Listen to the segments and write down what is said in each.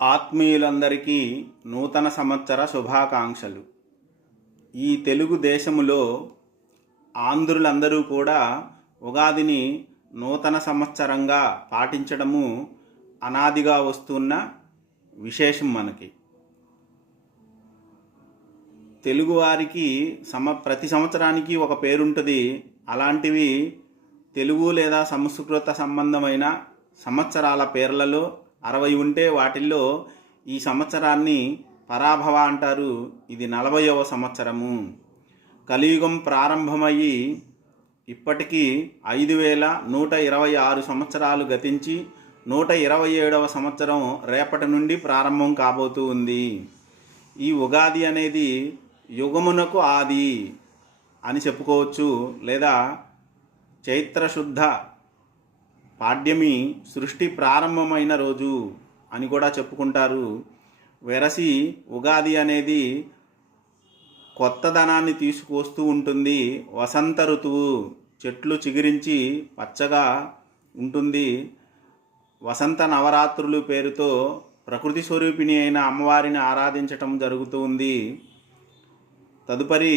ఆత్మీయులందరికీ నూతన సంవత్సర శుభాకాంక్షలు. ఈ తెలుగు దేశములో ఆంధ్రులందరూ కూడా ఉగాదిని నూతన సంవత్సరంగా పాటించడము అనాదిగా వస్తున్న విశేషం. మనకి తెలుగువారికి ప్రతి సంవత్సరానికి ఒక పేరుంటుంది. అలాంటివి తెలుగు లేదా సంస్కృత సంబంధమైన సంవత్సరాల పేర్లలో 60 ఉంటే వాటిల్లో ఈ సంవత్సరాన్ని పరాభవ అంటారు. ఇది 40వ సంవత్సరము. కలియుగం ప్రారంభమయ్యి ఇప్పటికీ 5126 సంవత్సరాలు గతించి 127వ సంవత్సరం రేపటి నుండి ప్రారంభం కాబోతూ ఉంది. ఈ ఉగాది అనేది యుగమునకు ఆది అని చెప్పుకోవచ్చు, లేదా చైత్రశుద్ధ పాడ్యమి సృష్టి ప్రారంభమైన రోజు అని కూడా చెప్పుకుంటారు. వెరసి ఉగాది అనేది కొత్తదనాన్ని తీసుకొస్తూ ఉంటుంది. వసంత ఋతువు, చెట్లు చిగురించి పచ్చగా ఉంటుంది. వసంత నవరాత్రులు పేరుతో ప్రకృతి స్వరూపిణి అయిన అమ్మవారిని ఆరాధించటం జరుగుతుంది. తదుపరి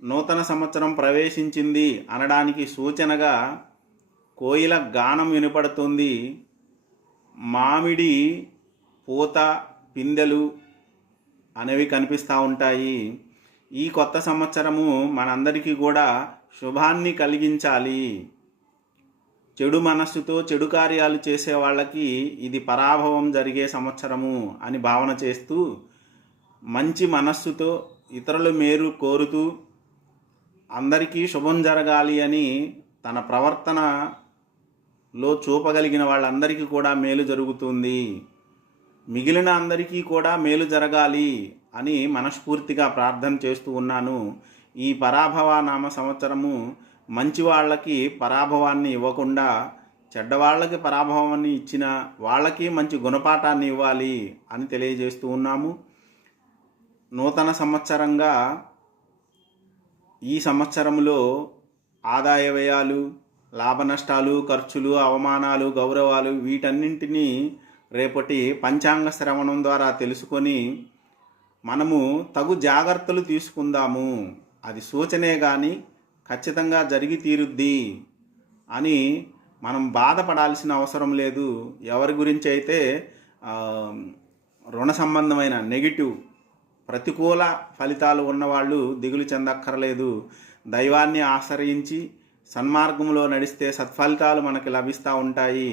నూతన సంవత్సరం ప్రవేశించింది అనడానికి సూచనగా కోయిల గానం వినపడుతుంది. మామిడి పూత పిందెలు అనేవి కనిపిస్తూ ఉంటాయి. ఈ కొత్త సంవత్సరము మనందరికీ కూడా శుభాన్ని కలిగించాలి. చెడు మనస్సుతో చెడు కార్యాలు చేసే వాళ్ళకి ఇది పరాభవం జరిగే సంవత్సరము అని భావన చేస్తూ, మంచి మనస్సుతో ఇతరుల మేలు కోరుతూ అందరికీ శుభం జరగాలి అని తన ప్రవర్తనలో చూపగలిగిన వాళ్ళందరికీ కూడా మేలు జరుగుతుంది. మిగిలిన అందరికీ కూడా మేలు జరగాలి అని మనస్ఫూర్తిగా ప్రార్థన చేస్తూ ఉన్నాను. ఈ పరాభవ నామ సంవత్సరము మంచి వాళ్ళకి పరాభవాన్ని ఇవ్వకుండా చెడ్డవాళ్ళకి పరాభవాన్ని ఇచ్చిన వాళ్ళకి మంచి గుణపాఠాన్ని ఇవ్వాలి అని తెలియజేస్తూ ఉన్నాము. నూతన సంవత్సరంగా ఈ సంవత్సరంలో ఆదాయ వ్యయాలు, లాభ నష్టాలు, ఖర్చులు, అవమానాలు, గౌరవాలు వీటన్నింటినీ రేపటి పంచాంగ శ్రవణం ద్వారా తెలుసుకొని మనము తగు జాగ్రత్తలు తీసుకుందాము. అది సూచనే కానీ ఖచ్చితంగా జరిగి తీరుద్ది అని మనం బాధపడాల్సిన అవసరం లేదు. ఎవరి గురించి అయితే రుణ సంబంధమైన నెగిటివ్ ప్రతికూల ఫలితాలు ఉన్నవాళ్ళు దిగులు చెందక్కర్లేదు. దైవాన్ని ఆశ్రయించి సన్మార్గంలో నడిస్తే సత్ఫలితాలు మనకి లభిస్తూ ఉంటాయి.